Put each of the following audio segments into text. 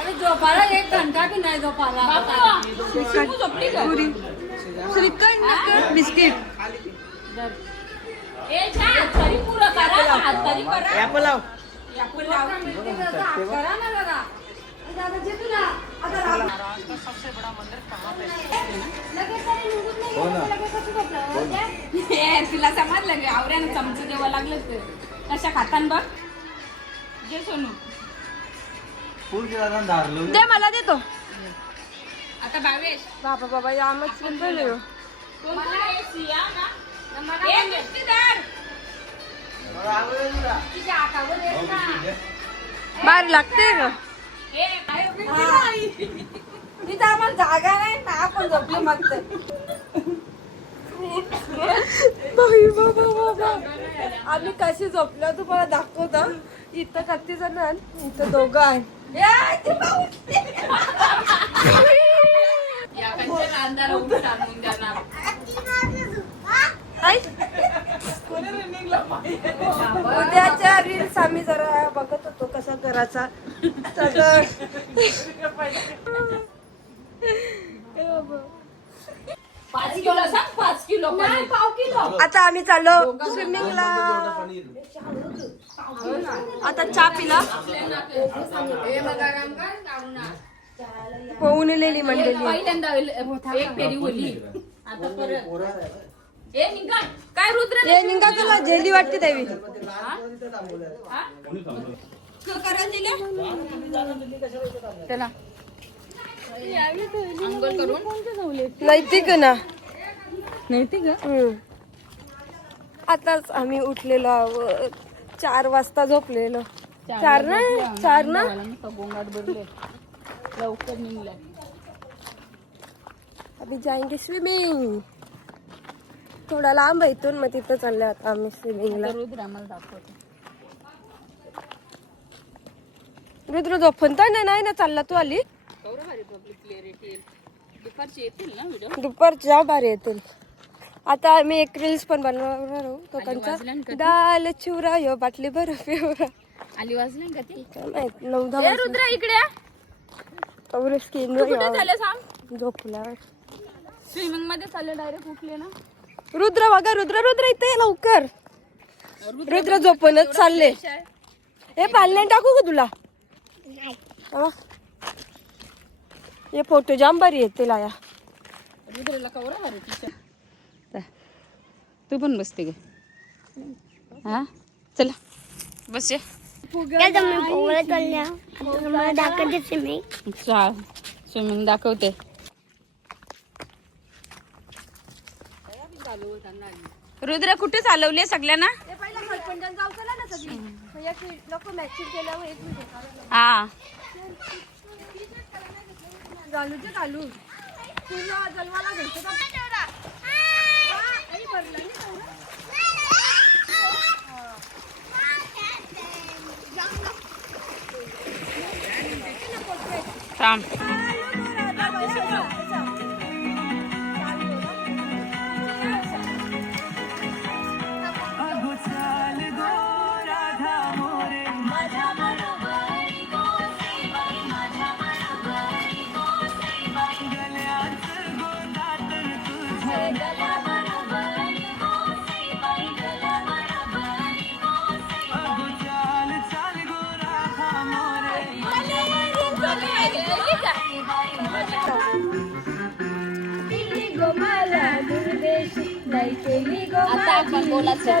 अरे झोपायला 1 घंटा की नाही झोपायला. पुरी श्रीखंड बिस्किट करा ना जरा. तिला समजलं आवऱ्यानं चमचं देवा लागलं तर कशा खातान बघ जे सोनू दे मला देतो. आता भावेश बाबा बाबा यामच सुंदर बाहेर लागते का तिथं आम्हाला जागा नाही ना आपण झोपले मग तर. बाबा बाबा आम्ही कशी झोपलो तुम्हाला दाखवतो. इथं किती जण आहेत, इथं 2 आहेत. उद्याच्या रील्स आम्ही जरा बघत होतो कसा करायचा. सगळं 5 किलो सांग 5 किलो नाही, 1/2 किलो. आता आम्ही चाललो स्विमिंगला. आता चहा पिला पोहून इलेली मंडळी. पहिल्यांदा एक फेरी ओली आता परत ए निघा काय रुद्र हे निघा तुला जेली वाटते देवी. चला अंघोळ करून नैतिक ना नैतिक आताच आम्ही उठलेलो आहोत. 4 वाजता झोपलेलो. 4 ना गोंगाट भरले लवकर निघलाय. अभी जाएंगे स्विमिंग. थोडा लांब आहे इथून, मग तिथं चालले आता आम्ही स्विमिंगला. रुद्र आम्हाला दाखवतो. रुद्र झोपता नाही ना चालला तू आली. एवढं भारी पब्लिक क्लिअरिटी दुपारची येतील ना व्हिडिओ. दुपारच्या भारी येतील. आता आम्ही एक रील्स पण बनवणार आहोत कोकणचा. दाल चुरा यो बाटली बर्फ पिवरा. आली वाजली का ती काय माहित 9-10 रुद्र इकडे कवर स्किन कुठे झाले सांग. झोपला. स्विमिंग मध्ये चालले डायरेक्ट उठले ना. रुद्र बघा रुद्र इथे ये लवकर. रुद्र झोपूनच चालले. हे पालन टाकू का तुला. हे फोटो जाम भारी येतील आया. रुद्रला कवरा भारी टीचर. तू पण बसते ग. हा चला बस स्विमिंग दाखवते. रुद्र कुठे चालवले सगळ्यांना. हा चालू तुला जलवाला घ्यायचं का. थांब आता आपण बोलायचं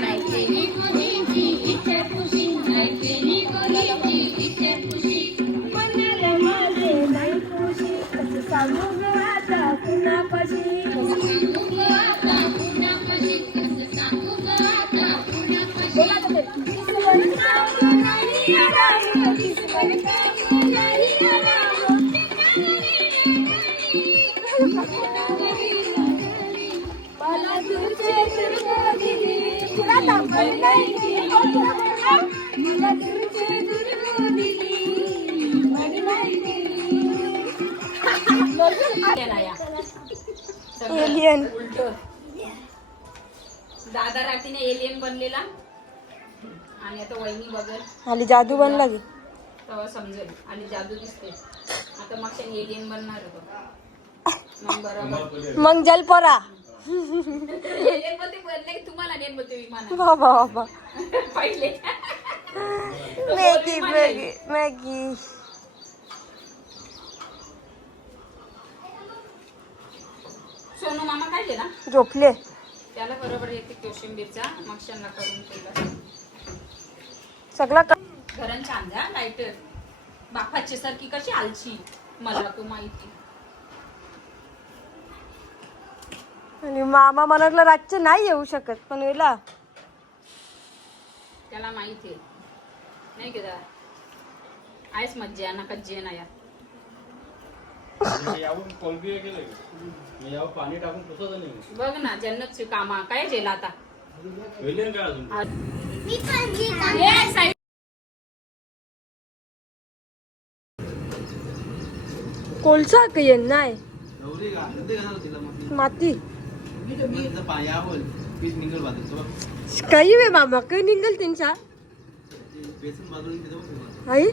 नाही केली एलियन दादा रातीने एलियन बनलेला आणि आता वहिनी बघल खाली जादू बनला की तेव्हा समजेल आणि जादू दिसते. आता मग एलियन बनणार होतो. मग बरोबर मग जलपोरा एलियन मध्ये बनले की तुम्हाला नेट बोलते विमान बाबा बाबा पहिले मॅगी मॅगी मॅगी. सोनू मामा काय केला झोपले. त्याला बरोबर येते कोशिंबीरचा मग शेंगा करून केला. सगळं घरांची छान द्या लाईटर बापाची सारखी कशी आलची मला तू माहिती. आणि मामा म्हणाला रातचे नाही येऊ शकत पण वेळेला त्याला माहिती आहे नाही का आहेच मज्जा नका जे ना या पाणी टाकून पुसत नाही. बघ ना जन्नतची कामा काय जेला आता कोळसा का येत नाही माती काही वे मामा काही निघल त्यांच्या आई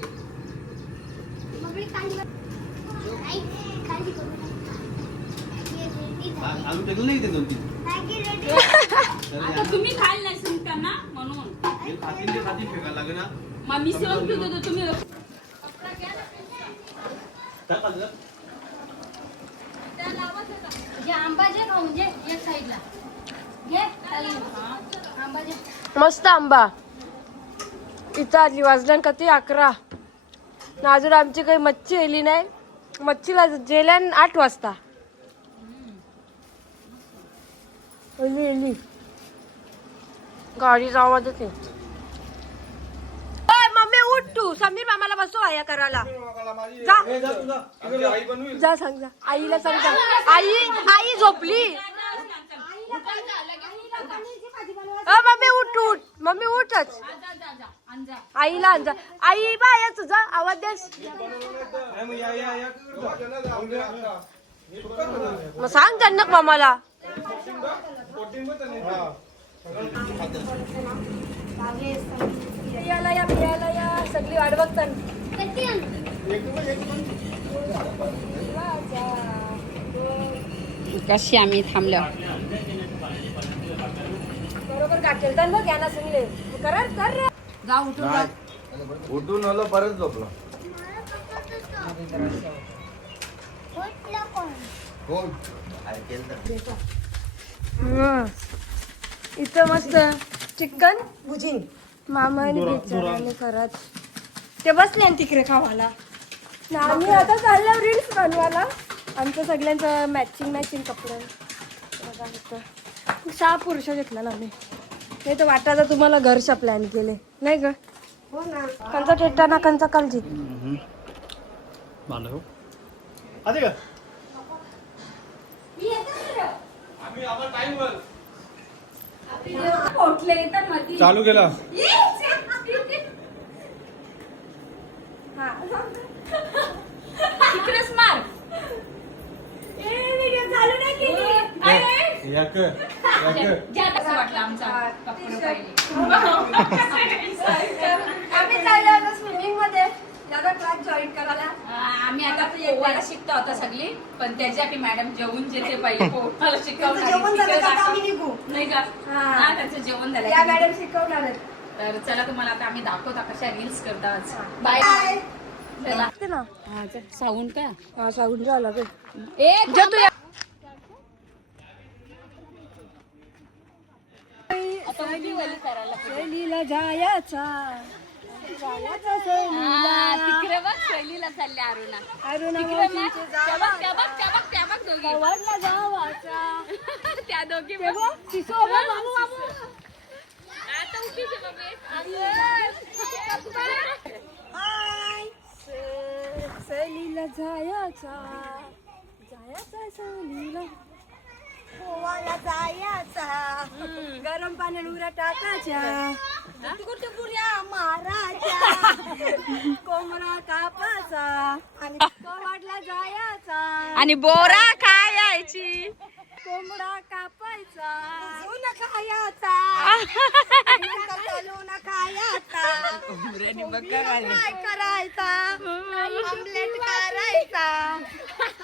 आता तुम्ही खाल नाही सांगताना म्हणून मग मी सेवन पित होतो तुम्ही आंबा जे खाऊन जे एक साईडला घे आंबा जे मस्त आंबा. इथं आली वाजल्यान का ते 11 ना अजून आमची काही मच्छी आली नाही. मच्छीला जेल्यान 8 वाजता आली गाडीचा आवाज येते. मम्मी उठ तू समीर मामाला बसव आया करायला जा सांग जा आईला सांग जा. आई झोपली. मम्मी उठ उठ मम्मी उठच आईला आणजा. आई बाया तुझा आवाज द्यास मग सांग जन्नक मामाला. याला या पियाला या सगळी वाट बघतात. कशी आम्ही थांबलो बरोबर काटेल तर बघ यांना सांगले कर कर जा उठून जा. उठून आलो परत झोपलो. इथं मस्त चिकन भुजिंग मामाने बिचाराने करत ते बसले तिकडे खावाला. आम्ही आता चाललो रील्स बनवायला. आमचं सगळ्यांचं मॅचिंग कपडे बघा इथं 6 पुरुष घेतला ना आम्ही. हे तर वाटायचं तुम्हाला घरच्या प्लॅन केले नाही ग. हो ना कंचा टेटा ना कंचा कालजी चालू केला तिकडेच मार कसं वाटलं आमचा कपडे आम्ही चाललो आता स्विमिंग मध्ये याचा क्लास जॉईन करायला. आम्ही आता पोहायला शिकतो आता सगळी पण त्याच्यासाठी मॅडम जेवून जेथे पाहिजे पोहायला शिकवणार नाही का हा त्याचं जेवण या झालं. मॅडम शिकवणार आहेत. तर चला तुम्हाला आता आम्ही दाखवता कशा रील्स करतात. बाय चला ना साऊंड काय हा सांगून झाला गे ए तू या सहलीला जायचा तिकडे बघ शैलीला चालले अरुणा अरुणा तिकडे बघ, मावशीचे त्या बघ, त्या बघ, त्या बघ, त्या बघ दोघी गावाला जावाचा त्या दोघी हे बघ, शिसो, आता उठीचे मम्मी सहलीला जायचा सहलीला गोवाला जायचा गरम पाण्यात उऱ्या टाकायच्या पुऱ्या मारायच्या कोंबडा कापाचा आणि कवाडला जायचा आणि बोरा खायची कोंबडा कापायचा खायाचा काय करायचा ऑमलेट करायचा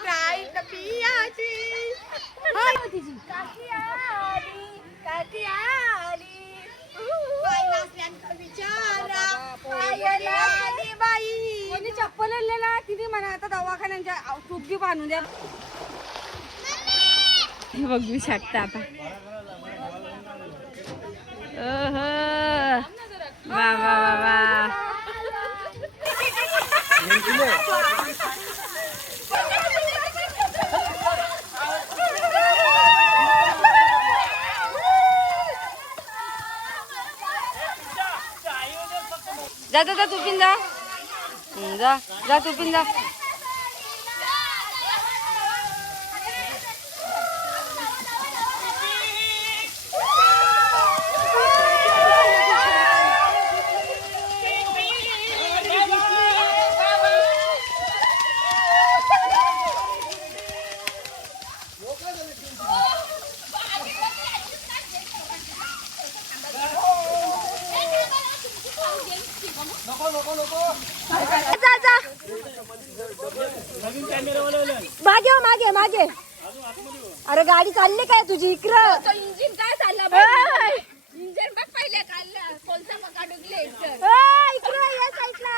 काय पियाची काकी आली काकी आली बाई नसल्यांचा विचारा पायाला आली बाई कोणी चप्पल आणलेला तिथे म्हणा आता दवाखान्यांच्या टुपगी बांधून द्या. हे बघू शकता आता. वा वा वा वा. जा जा तू पिन जा जा जा तू पिन जा. जा जा मागे मागे मागे. अरे गाडी चालली काय तुझी इकडं. इंजिन काय चाललं इंजिन बघ पहिले काढलं कोणता मका डुगले इकडं या साईडला.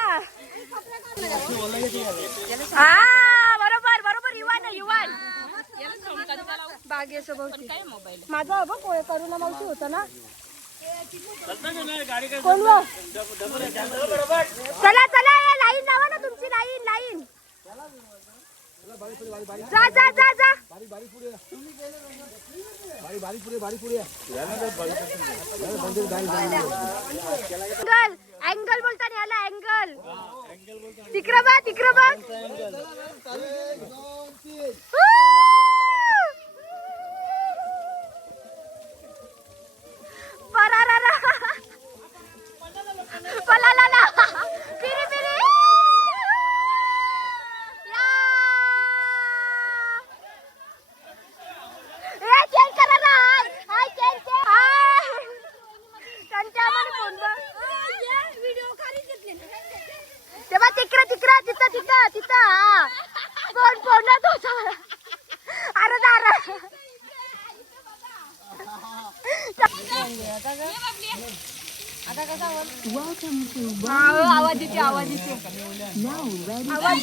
हा बरोबर बरोबर. युवान युवान बागेचं बहुतेक मोबाईल माझा बघ करुणा मावशी होता ना. कोण व? चला चला लाईन लावा ना तुमची लाईन लाईन. जा जा जा जा. अँगल अँगल बोलता याला अँगल. तिकडं बघ तिकडं बघ. पलाला पिरी पिरी या चेंज करा ना. हाय चेंज व्हिडिओ खाली घेतले तेव्हा तिकडं तिकडं तिथं तिथं तिथं फोन फोन तो. अरे दारा आवाज येते आवाज येते आवाज